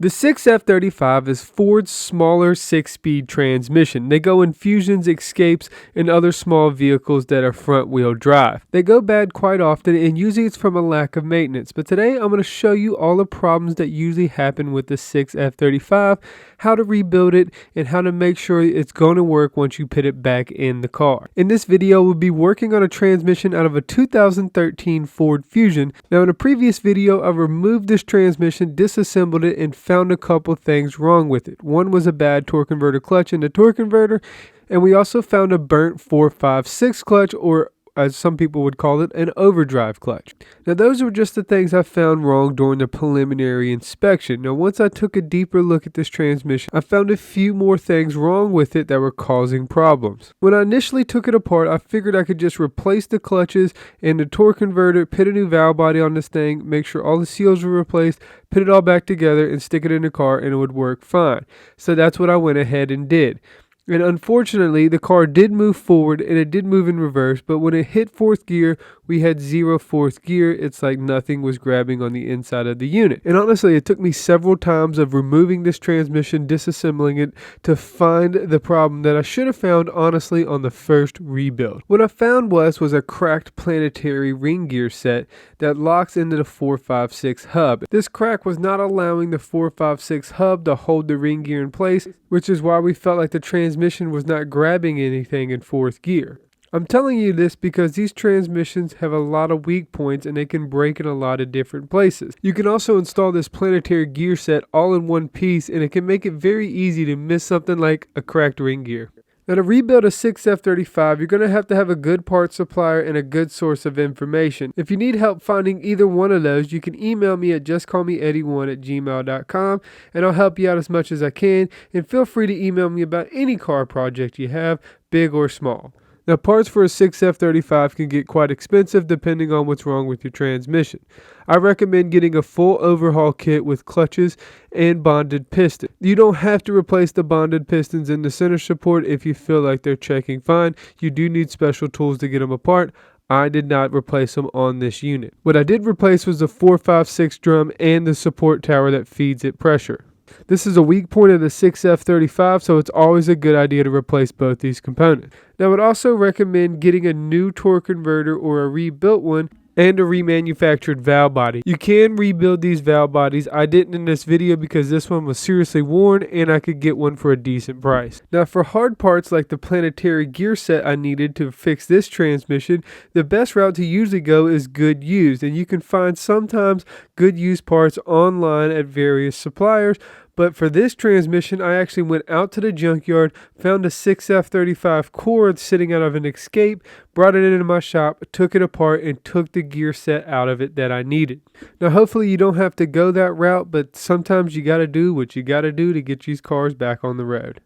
The 6F35 is Ford's smaller 6-speed transmission. They go in Fusions, Escapes, and other small vehicles that are front-wheel drive. They go bad quite often, and usually it's from a lack of maintenance. But today I'm going to show you all the problems that usually happen with the 6F35, how to rebuild it, and how to make sure it's going to work once you put it back in the car. In this video, we'll be working on a transmission out of a 2013 Ford Fusion. Now, in a previous video, I removed this transmission, disassembled it, and found a couple things wrong with it. One was a bad torque converter clutch in the torque converter, and we also found a burnt 4-5-6 clutch, or as some people would call it, an overdrive clutch. Now, those were just the things I found wrong during the preliminary inspection. Now, once I took a deeper look at this transmission, I found a few more things wrong with it that were causing problems. When I initially took it apart, I figured I could just replace the clutches and the torque converter, put a new valve body on this thing, make sure all the seals were replaced, put it all back together, and stick it in the car, and it would work fine. So that's what I went ahead and did. And unfortunately, the car did move forward and it did move in reverse, but when it hit fourth gear, we had 0 fourth gear. It's like nothing was grabbing on the inside of the unit. And honestly, it took me several times of removing this transmission, disassembling it, to find the problem that I should have found, honestly, on the first rebuild. What I found was a cracked planetary ring gear set that locks into the 4-5-6 hub. This crack was not allowing the 4-5-6 hub to hold the ring gear in place, which is why we felt like the transmission was not grabbing anything in fourth gear. I'm telling you this because these transmissions have a lot of weak points and they can break in a lot of different places. You can also install this planetary gear set all in one piece, and it can make it very easy to miss something like a cracked ring gear. Now, to rebuild a 6F35, you're going to have a good parts supplier and a good source of information. If you need help finding either one of those, you can email me at justcallme81@gmail.com, and I'll help you out as much as I can. And feel free to email me about any car project you have, big or small. Now, parts for a 6F35 can get quite expensive depending on what's wrong with your transmission. I recommend getting a full overhaul kit with clutches and bonded pistons. You don't have to replace the bonded pistons in the center support if you feel like they're checking fine. You do need special tools to get them apart. I did not replace them on this unit. What I did replace was the 4-5-6 drum and the support tower that feeds it pressure. This is a weak point of the 6F35, so it's always a good idea to replace both these components. Now, I would also recommend getting a new torque converter or a rebuilt one and a remanufactured valve body. You can rebuild these valve bodies. I didn't in this video because this one was seriously worn and I could get one for a decent price. Now, for hard parts like the planetary gear set I needed to fix this transmission, the best route to usually go is good used, and you can find sometimes good used parts online at various suppliers. But for this transmission, I actually went out to the junkyard, found a 6F35 cord sitting out of an Escape, brought it into my shop, took it apart, and took the gear set out of it that I needed. Now, hopefully you don't have to go that route, but sometimes you got to do what you got to do to get these cars back on the road.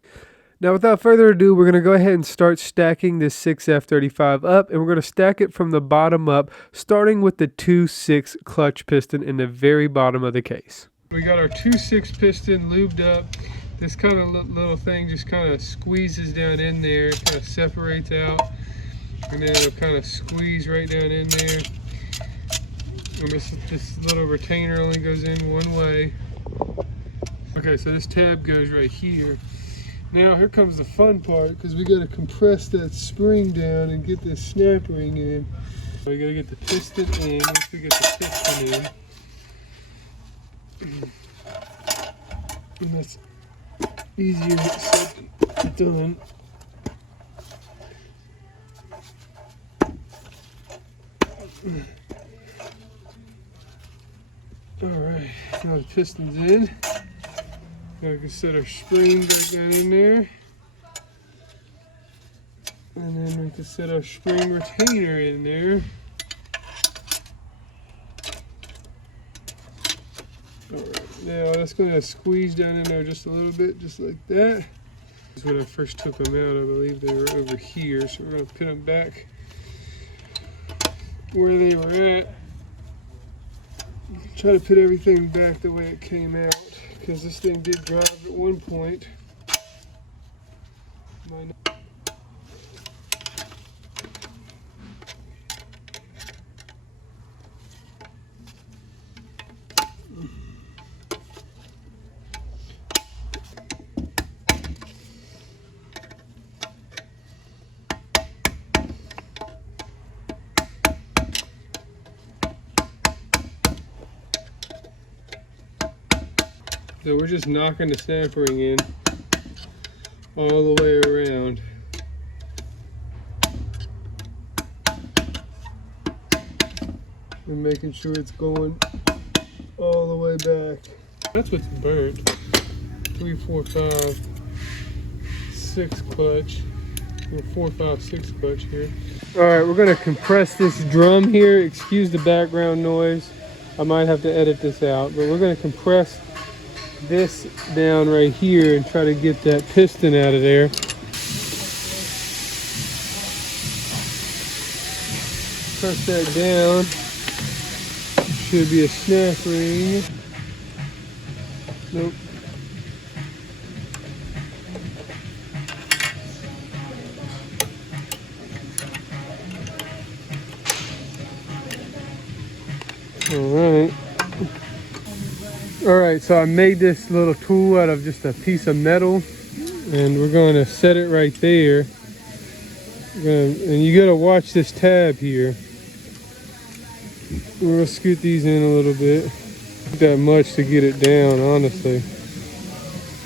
Now, without further ado, we're going to go ahead and start stacking this 6F35 up, and we're going to stack it from the bottom up, starting with the 2-6 clutch piston in the very bottom of the case. We got our 2-6 piston lubed up. This kind of little thing just kind of squeezes down in there, kind of separates out, and then it'll kind of squeeze right down in there. And this little retainer only goes in one way. Okay, so this tab goes right here. Now here comes the fun part, because we got to compress that spring down and get this snap ring in. We got to get the piston in. Once we get the piston in, and that's easier said than done. Alright, now the piston's in. Now we can set our spring back down in there. And then we can set our spring retainer in there. Alright, now that's going to squeeze down in there just a little bit, just like that. This is when I first took them out. I believe they were over here, so we're going to put them back where they were at. Try to put everything back the way it came out, because this thing did drive at one point. So we're just knocking the snap ring in all the way around. We're making sure it's going all the way back. That's what's burnt. 3, 4, 5, 6 clutch. Or 4, 5, 6 clutch here. Alright, we're gonna compress this drum here. Excuse the background noise. I might have to edit this out, but we're gonna compress this down right here and try to get that piston out of there. Press that down. Should be a snap ring. Nope. Alright, so I made this little tool out of just a piece of metal, and we're going to set it right there. And you got to watch this tab here. We're going to scoot these in a little bit. Not that much to get it down, honestly.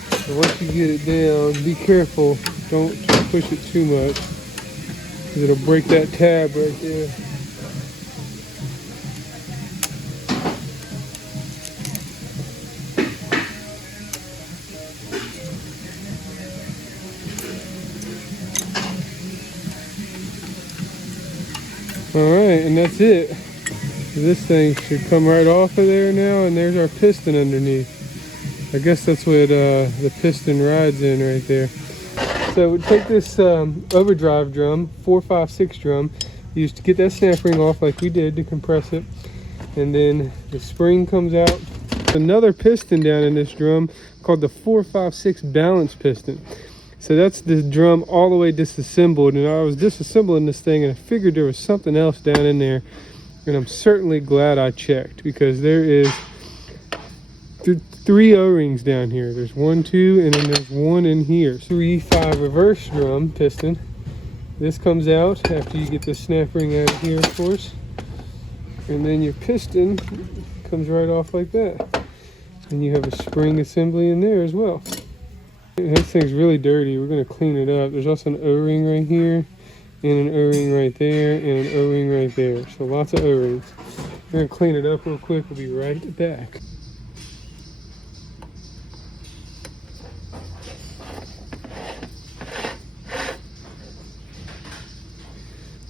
But once you get it down, be careful. Don't push it too much, because it'll break that tab right there. Alright, and that's it. This thing should come right off of there now, and there's our piston underneath. I guess that's what the piston rides in right there. So we take this overdrive drum, 4, 5, 6 drum, used to get that snap ring off like we did to compress it, and then the spring comes out. Another piston down in this drum called the 4, 5, 6 balance piston. So that's the drum all the way disassembled, and I was disassembling this thing and I figured there was something else down in there, and I'm certainly glad I checked, because there is 3 O-rings down here. There's 1, 2, and then there's 1 in here. 3, 5 reverse drum piston. This comes out after you get the snap ring out of here, of course, and then your piston comes right off like that, and you have a spring assembly in there as well. This thing's really dirty. We're going to clean it up. There's also an O-ring right here, and an O-ring right there, and an O-ring right there. So lots of O-rings. We're going to clean it up real quick. We'll be right back.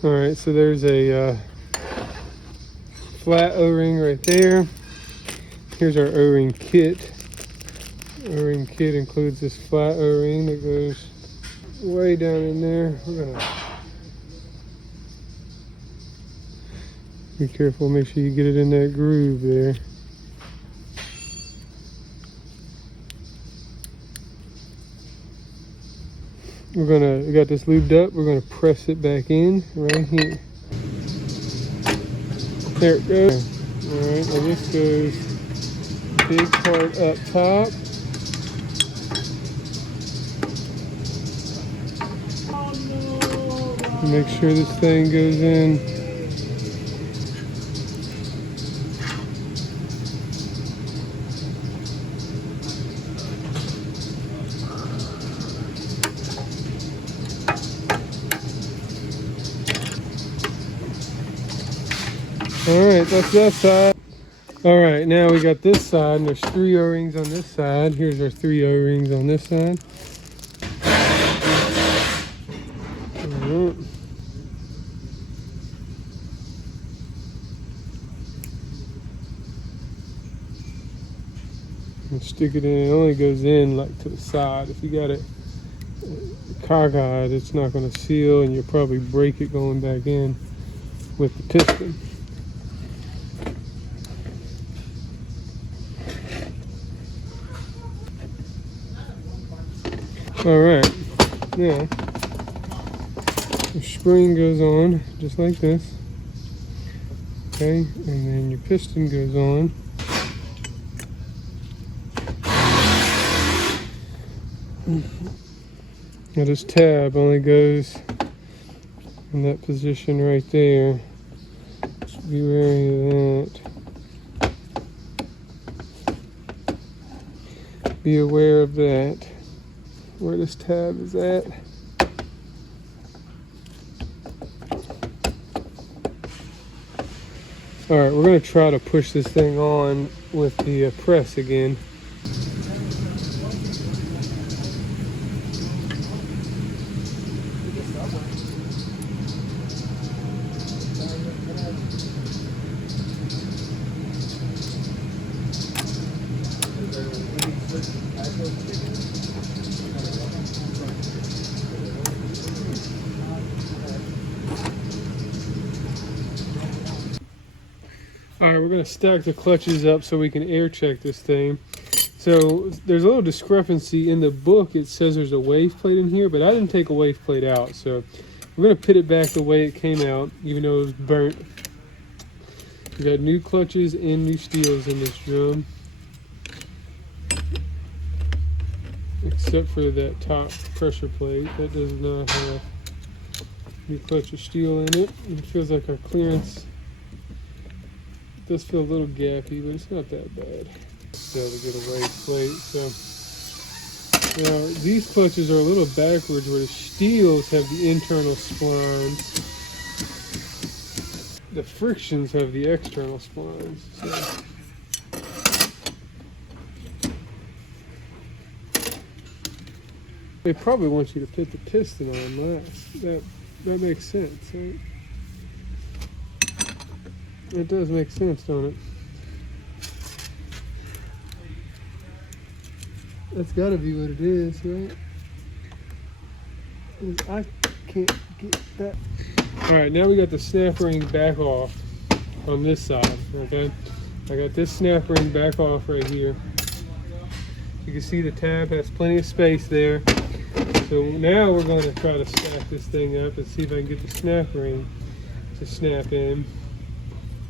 Alright, so there's a flat O-ring right there. Here's our O-ring kit. O-ring kit includes this flat O-ring that goes way down in there. We're gonna be careful, make sure you get it in that groove there. We got this lubed up, we're gonna press it back in right here. There it goes. Alright, now this goes big part up top. Make sure this thing goes in. Alright, that's that side. Alright, now we got this side, and there's 3 O-rings on this side. Here's our 3 O-rings on this side. Alright. And stick it in. It only goes in like to the side. If you got it cockeyed, it's not going to seal, and you'll probably break it going back in with the piston. Alright, now the spring goes on just like this. Okay, and then your piston goes on. Now this tab only goes in that position right there. Just be wary of that. be aware of that, where this tab is at. All right, we're gonna try to push this thing on with the press again. All right, we're gonna stack the clutches up so we can air check this thing. So there's a little discrepancy in the book. It says there's a wave plate in here, but I didn't take a wave plate out. So we're gonna put it back the way it came out, even though it was burnt. We got new clutches and new steels in this drum, except for that top pressure plate. That does not have new clutch or steel in it. It feels like our clearance does feel a little gappy, but it's not that bad. So to get a wave plate. So now these clutches are a little backwards, where the steels have the internal splines. The frictions have the external splines. So they probably want you to put the piston on last. That makes sense, right? It does make sense, don't it? That's got to be what it is, right? I can't get that. All right, now we got the snap ring back off on this side, okay? I got this snap ring back off right here. You can see the tab has plenty of space there. So now we're going to try to stack this thing up and see if I can get the snap ring to snap in.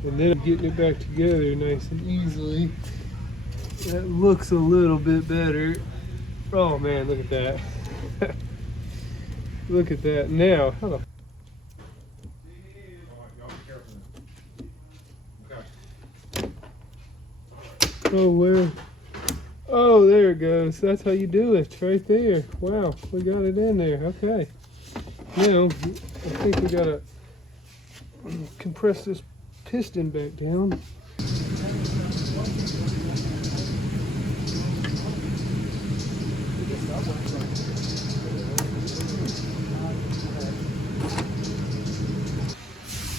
And then I'm getting it back together nice and easily. That looks a little bit better. Oh man, look at that. Look at that. Now, how the oh, where? Oh, there it goes. That's how you do it, right there. Wow, we got it in there. Okay. Now, I think we gotta compress this piston back down.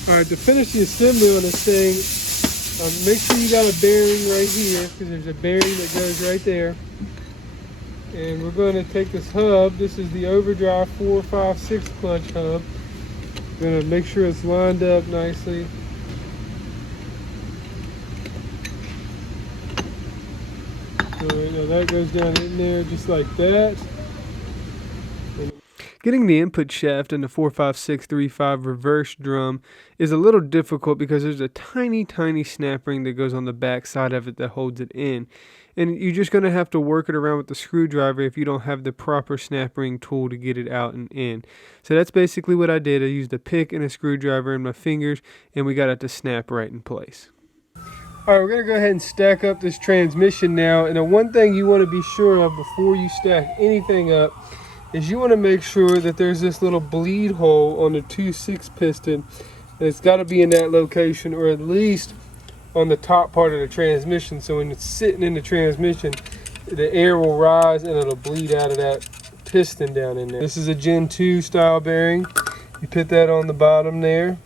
All right, to finish the assembly on this thing, make sure you got a bearing right here, because there's a bearing that goes right there. And we're going to take this hub. This is the overdrive 4, 5, 6 clutch hub. We're going to make sure it's lined up nicely. So that goes down in there just like that. Getting the input shaft in the 45635 reverse drum is a little difficult because there's a tiny snap ring that goes on the back side of it that holds it in. And you're just going to have to work it around with the screwdriver if you don't have the proper snap ring tool to get it out and in. So that's basically what I did. I used a pick and a screwdriver in my fingers, and we got it to snap right in place. All right, we're going to go ahead and stack up this transmission now. And the one thing you want to be sure of before you stack anything up is you want to make sure that there's this little bleed hole on the 2.6 piston. And it's got to be in that location, or at least on the top part of the transmission. So when it's sitting in the transmission, the air will rise and it'll bleed out of that piston down in there. This is a Gen 2 style bearing. You put that on the bottom there,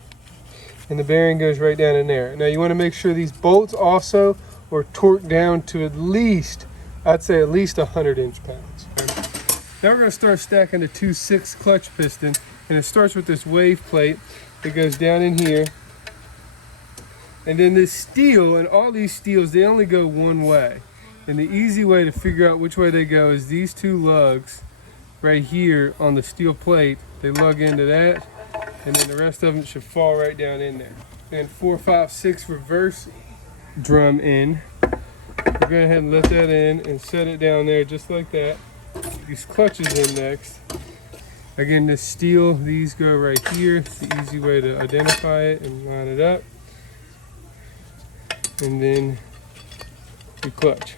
and the bearing goes right down in there. Now you want to make sure these bolts also are torqued down to at least, I'd say at least 100 inch-pounds. Now we're going to start stacking the 2.6 clutch piston, and it starts with this wave plate that goes down in here. And then this steel, and all these steels, they only go one way. And the easy way to figure out which way they go is these two lugs right here on the steel plate. They lug into that, and then the rest of them should fall right down in there. And 4, 5, 6 reverse drum in. We're going to go ahead and let that in and set it down there just like that. These clutches in next. Again, this steel, these go right here. It's the easy way to identify it and line it up. And then the clutch.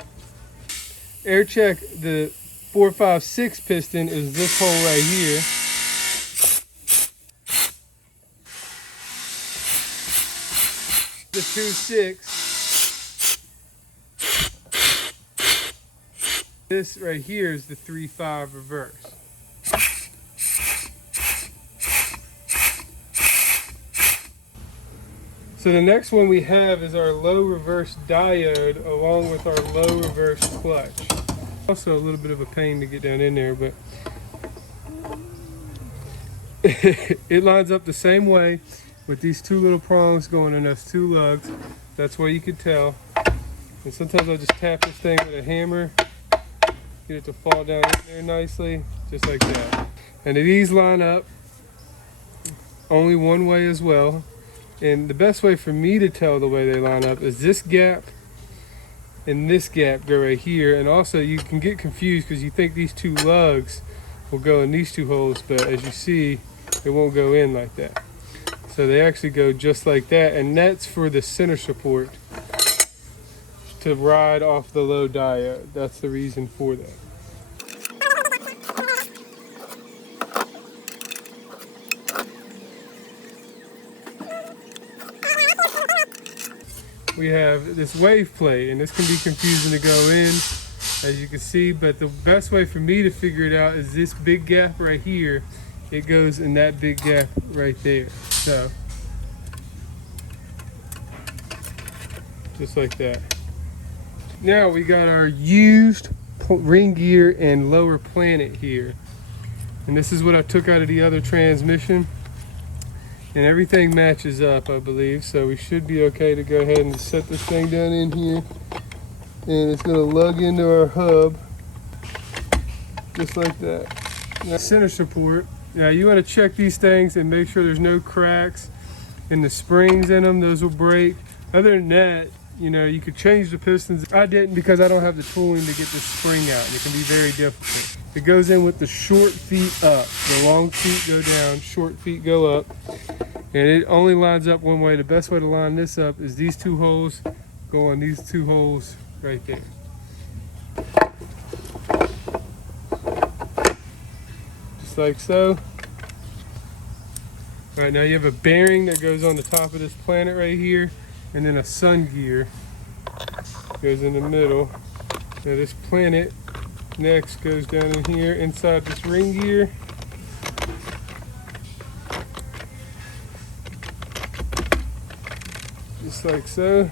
Air check the 456 piston is this hole right here. The 2.6. This right here is the 3.5 reverse. So the next one we have is our low reverse diode along with our low reverse clutch. Also a little bit of a pain to get down in there, but it lines up the same way with these two little prongs going in those two lugs. That's where you can tell. And sometimes I just tap this thing with a hammer, get it to fall down in there nicely, just like that. And these line up only one way as well. And the best way for me to tell the way they line up is this gap and this gap go right here. And also you can get confused because you think these two lugs will go in these two holes, but as you see, it won't go in like that. So they actually go just like that, and that's for the center support to ride off the low diode. That's the reason for that. We have this wave plate, and this can be confusing to go in, as you can see, but the best way for me to figure it out is this big gap right here. It goes in that big gap right there. So, just like that. Now we got our used ring gear and lower planet here. And this is what I took out of the other transmission. And everything matches up, I believe, so we should be okay to go ahead and set this thing down in here. And it's gonna lug into our hub, just like that. Now, center support. Now you wanna check these things and make sure there's no cracks in the springs in them, those will break. Other than that, you know, you could change the pistons. I didn't because I don't have the tooling to get the spring out, and it can be very difficult. It goes in with the short feet up. The long feet go down, short feet go up. And it only lines up one way. The best way to line this up is these two holes go on these two holes right there. Just like so. All right, now you have a bearing that goes on the top of this planet right here, and then a sun gear goes in the middle. Now this planet next goes down in here inside this ring gear. Just like so.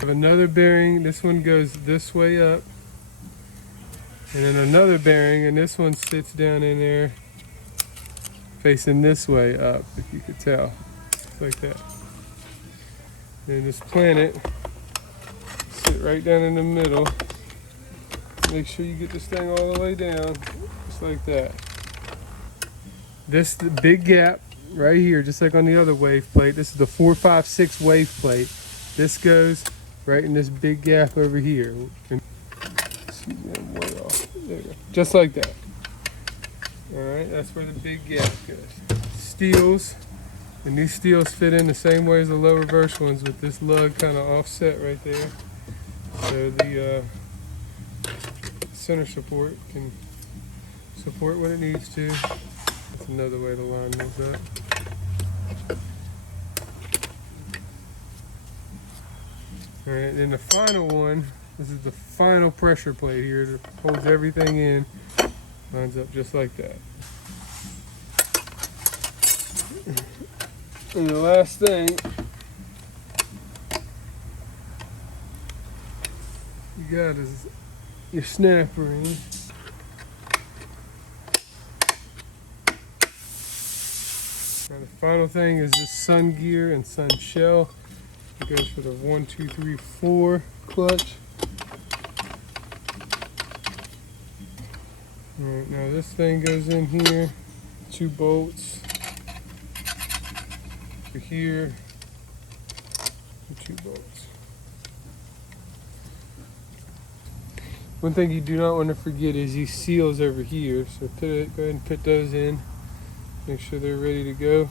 Have another bearing. This one goes this way up. And then another bearing, and this one sits down in there facing this way up, if you could tell. Just like that. And this planet sit right down in the middle. Make sure you get this thing all the way down, just like that. This the big gap right here, just like on the other wave plate. This is the 456 wave plate. This goes right in this big gap over here. And, excuse me, I'm way off. There we go. Just like that. All right, that's where the big gap goes. Steels, and these steels fit in the same way as the low reverse ones, with this lug kind of offset right there. So the center support can support what it needs to. That's another way to line those up. All right, then the final one, this is the final pressure plate here that holds everything in. Lines up just like that. And the last thing you got is your snap ring. Now the final thing is this sun gear and sun shell. It goes for the 1, 2, 3, 4 clutch. Alright, now this thing goes in here, 2 bolts to here, and 2 bolts. One thing you do not want to forget is these seals over here, so go ahead and put those in, make sure they're ready to go.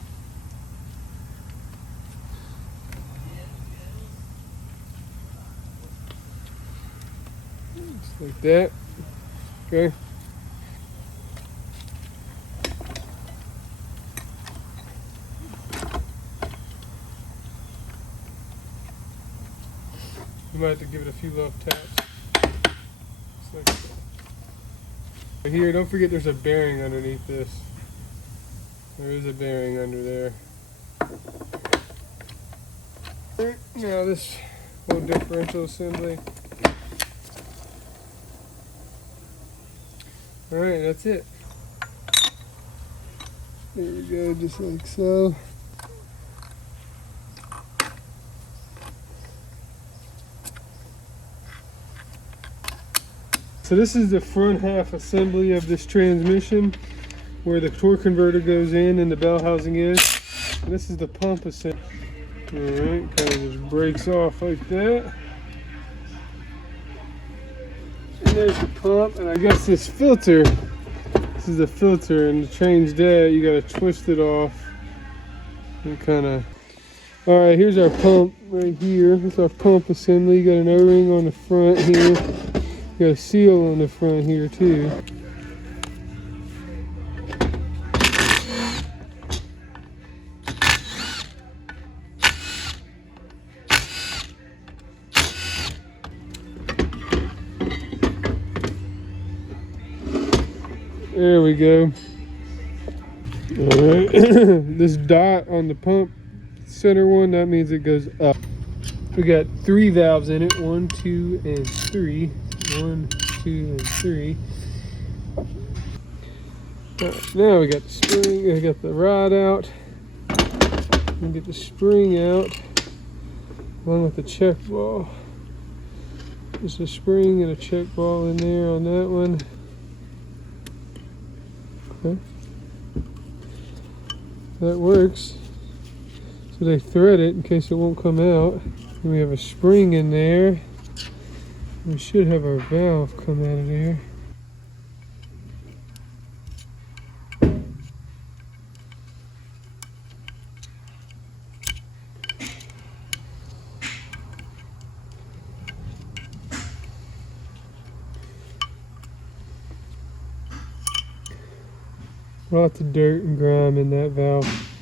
Just like that. Okay. You might have to give it a few love taps. Just like that. But here, don't forget there's a bearing underneath this. There is a bearing under there. Alright, now this whole differential assembly. Alright, that's it. There we go, just like so. So this is the front half assembly of this transmission, where the torque converter goes in and the bell housing is. And this is the pump assembly. Alright, kind of just breaks off like that. And there's the pump, and I guess this filter, this is the filter, and to change that you gotta twist it off and kind of. Alright, here's our pump right here. This is our pump assembly. You got an O-ring on the front here. You got a seal on the front here too. There we go. Alright, this dot on the pump center one, that means it goes up. We got 3 valves in it, 1, 2, and 3. 1, 2, and 3. Right, now we got the spring, we got the rod out. We get the spring out along with the check ball. There's a spring and a check ball in there on that one. Okay. That works. So they thread it in case it won't come out. And we have a spring in there. We should have our valve come out of there. Lots of dirt and grime in that valve.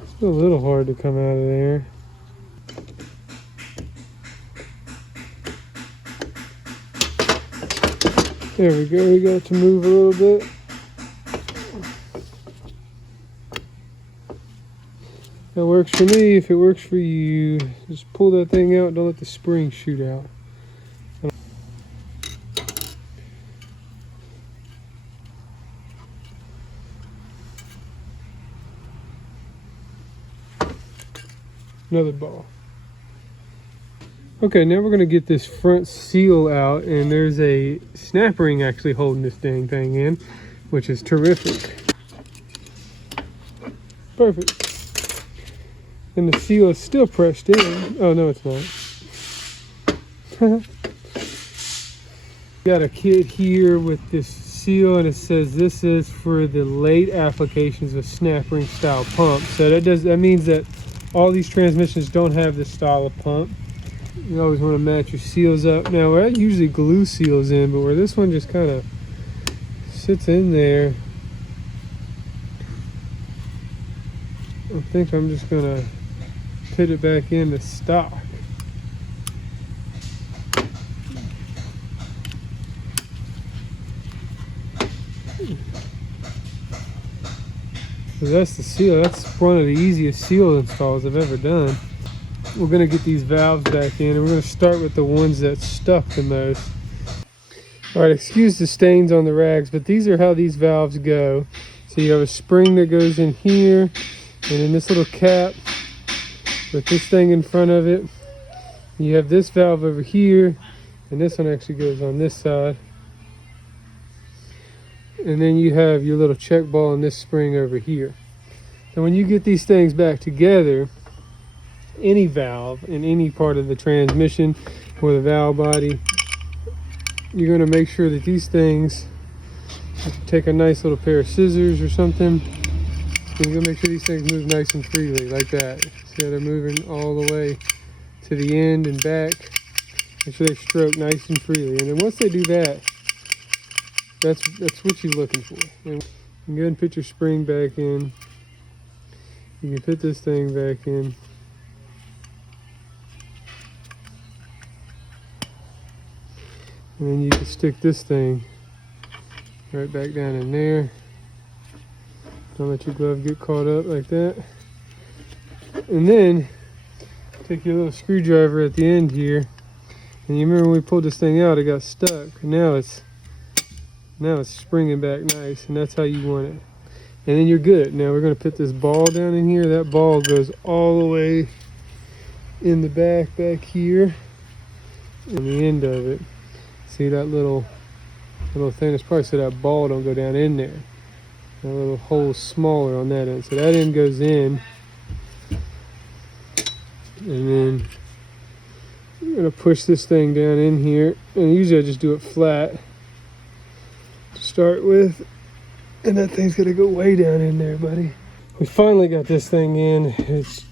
It's a little hard to come out of there. There we go, we got it to move a little bit. That works for me. If it works for you, just pull that thing out, don't let the spring shoot out. Another ball. Okay, now we're going to get this front seal out, and there's a snap ring actually holding this dang thing in, which is terrific. Perfect. And the seal is still pressed in. Oh, no, it's not. Got a kit here with this seal, and it says this is for the late applications of snap ring style pump. So that means that all these transmissions don't have this style of pump. You always want to match your seals up. Now, I usually glue seals in, but where this one just kind of sits in there, I think I'm just going to put it back into stock. So that's the seal. That's one of the easiest seal installs I've ever done. We're going to get these valves back in, and we're going to start with the ones that stuck the most. Alright, excuse the stains on the rags, but these are how these valves go. So you have a spring that goes in here, and in this little cap with this thing in front of it. You have this valve over here, and this one actually goes on this side. And then you have your little check ball and this spring over here. So when you get these things back together, any valve in any part of the transmission or the valve body, you're going to make sure that these things, take a nice little pair of scissors or something, and you're going to make sure these things move nice and freely like that. See how they're moving all the way to the end and back. Make sure they stroke nice and freely. And then once they do that, that's what you're looking for. And you can go ahead and put your spring back in. You can put this thing back in. And then you can stick this thing right back down in there. Don't let your glove get caught up like that. And then take your little screwdriver at the end here. And you remember when we pulled this thing out, it got stuck. Now it's springing back nice, and that's how you want it. And then you're good. Now we're going to put this ball down in here. That ball goes all the way in the back here, and the end of it. See that little thing? It's probably so that ball don't go down in there. That little hole smaller on that end. So that end goes in, and then I'm gonna push this thing down in here. And usually I just do it flat to start with, and that thing's gonna go way down in there, buddy. We finally got this thing in.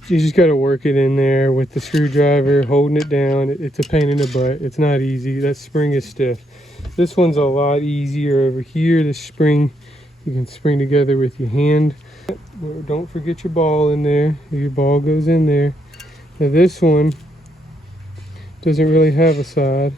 You just got to work it in there with the screwdriver, holding it down. It's a pain in the butt. It's not easy. That spring is stiff. This one's a lot easier over here. This spring, you can spring together with your hand. Don't forget your ball in there. Your ball goes in there. Now this one doesn't really have a side.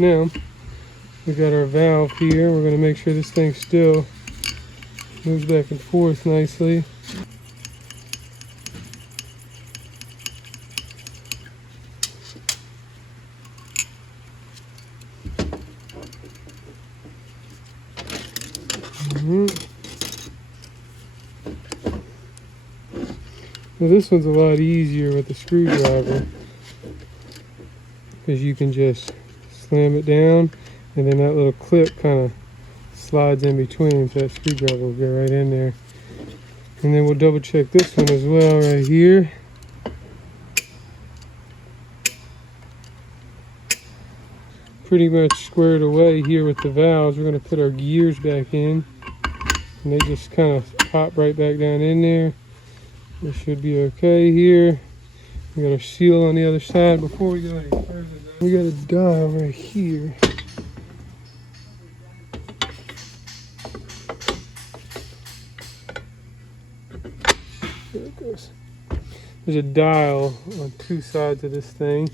Now, we got our valve here. We're going to make sure this thing still moves back and forth nicely. Well, this one's a lot easier with the screwdriver, because you can just slam it down, and then that little clip kind of slides in between, so that screwdriver will go right in there. And then we'll double check this one as well right here. Pretty much squared away here with the valves. We're going to put our gears back in, and they just kind of pop right back down in there. We should be okay here. We got our seal on the other side. Before we go any further, we got a dial right here. There it goes. There's a dial on two sides of this thing.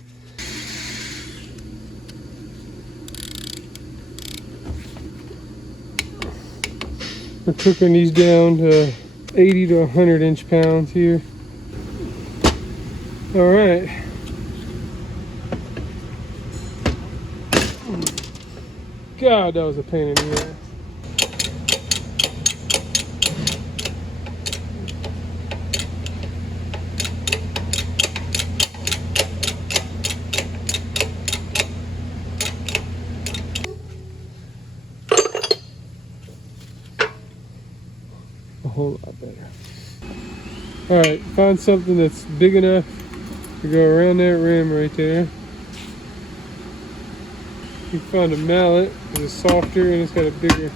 We're cooking these down to 80 to 100 inch-pounds here. All right. God, that was a pain in the ass. A whole lot better. All right, find something that's big enough to go around that rim right there. You can find a mallet, because it's softer and it's got a bigger.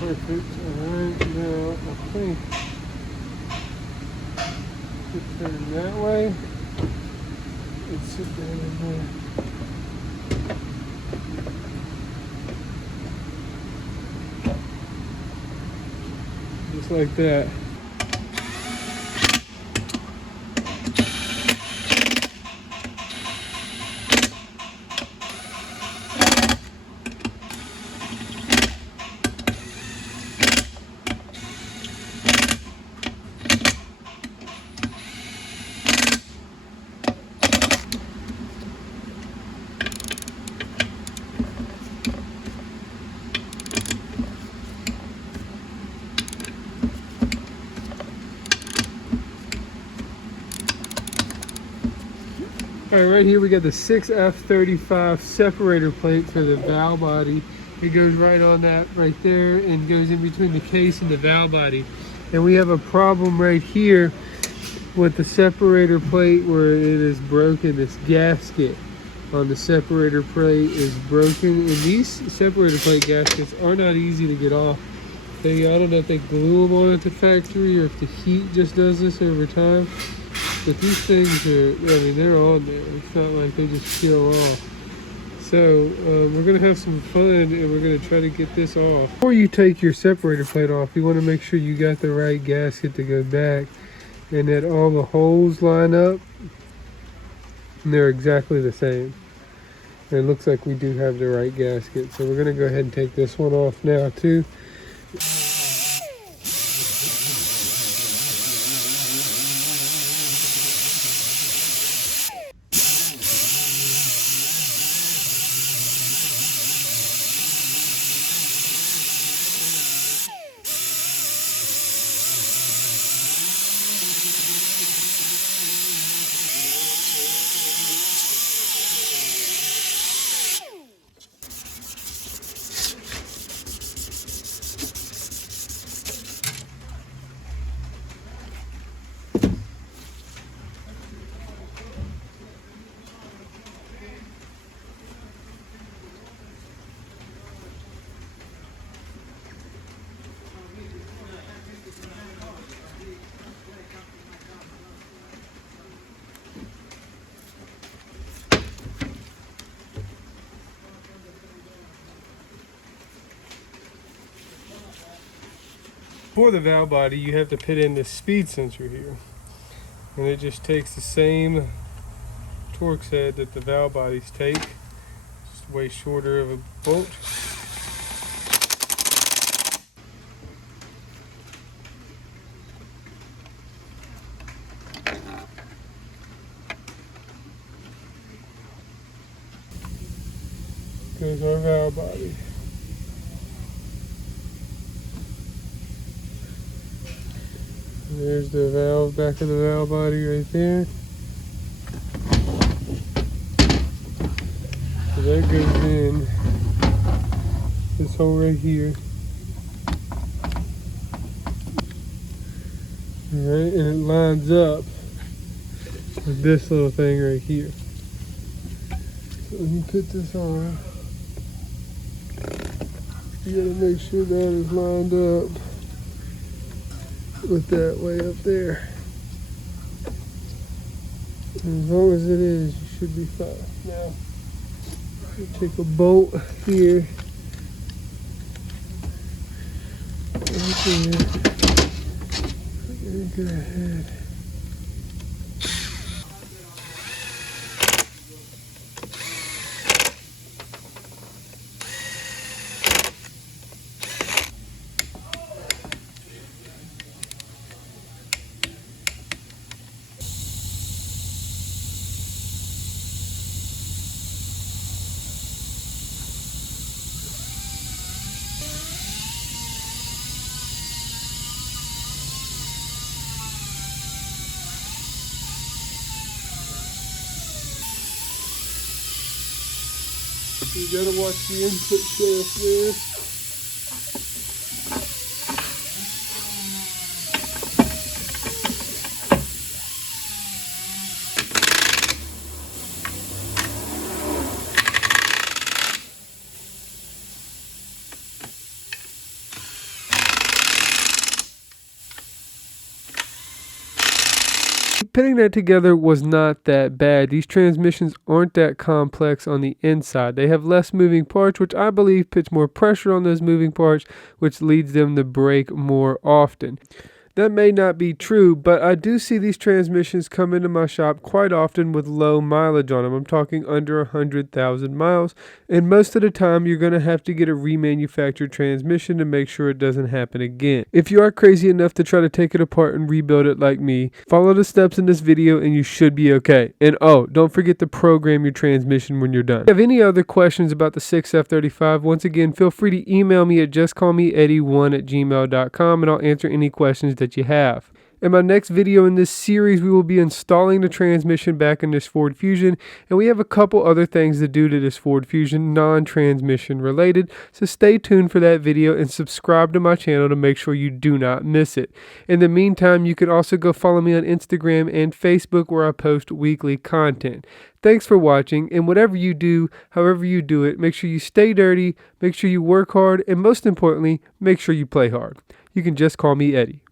Perfect. Alright, now I think it turn that way. Let's sit down in there. Just like that. Alright, right here we got the 6F35 separator plate for the valve body. It goes right on that right there and goes in between the case and the valve body. And we have a problem right here with the separator plate where it is broken. This gasket on the separator plate is broken, and these separator plate gaskets are not easy to get off. I don't know if they glue them on at the factory or if the heat just does this over time. But these things are, I mean, they're on there. It's not like they just peel off. So we're going to have some fun and we're going to try to get this off. Before you take your separator plate off, you want to make sure you got the right gasket to go back and that all the holes line up and they're exactly the same. And it looks like we do have the right gasket. So we're going to go ahead and take this one off now too. For the valve body, you have to put in this speed sensor here. And it just takes the same Torx head that the valve bodies take. Just way shorter of a bolt. Goes our valve body. There's the valve, back of the valve body right there. So that goes in this hole right here. Alright, and it lines up with this little thing right here. So when you put this on, you gotta make sure that is lined up with that way up there. And as long as it is, you should be fine. Now, you take a bolt here. Right there. And go ahead. You gotta watch the input shaft there. Putting that together was not that bad. These transmissions aren't that complex on the inside. They have less moving parts, which I believe puts more pressure on those moving parts, which leads them to break more often. That may not be true, but I do see these transmissions come into my shop quite often with low mileage on them. I'm talking under 100,000 miles, and most of the time you're going to have to get a remanufactured transmission to make sure it doesn't happen again. If you are crazy enough to try to take it apart and rebuild it like me, follow the steps in this video and you should be okay. And oh, don't forget to program your transmission when you're done. If you have any other questions about the 6F35, once again, feel free to email me at justcallmeeddie1@gmail.com and I'll answer any questions that you have. In my next video in this series, we will be installing the transmission back in this Ford Fusion, and we have a couple other things to do to this Ford Fusion, non-transmission related, so stay tuned for that video and subscribe to my channel to make sure you do not miss it. In the meantime, you can also go follow me on Instagram and Facebook where I post weekly content. Thanks for watching, and whatever you do, however you do it, make sure you stay dirty, make sure you work hard, and most importantly, make sure you play hard. You can just call me Eddie.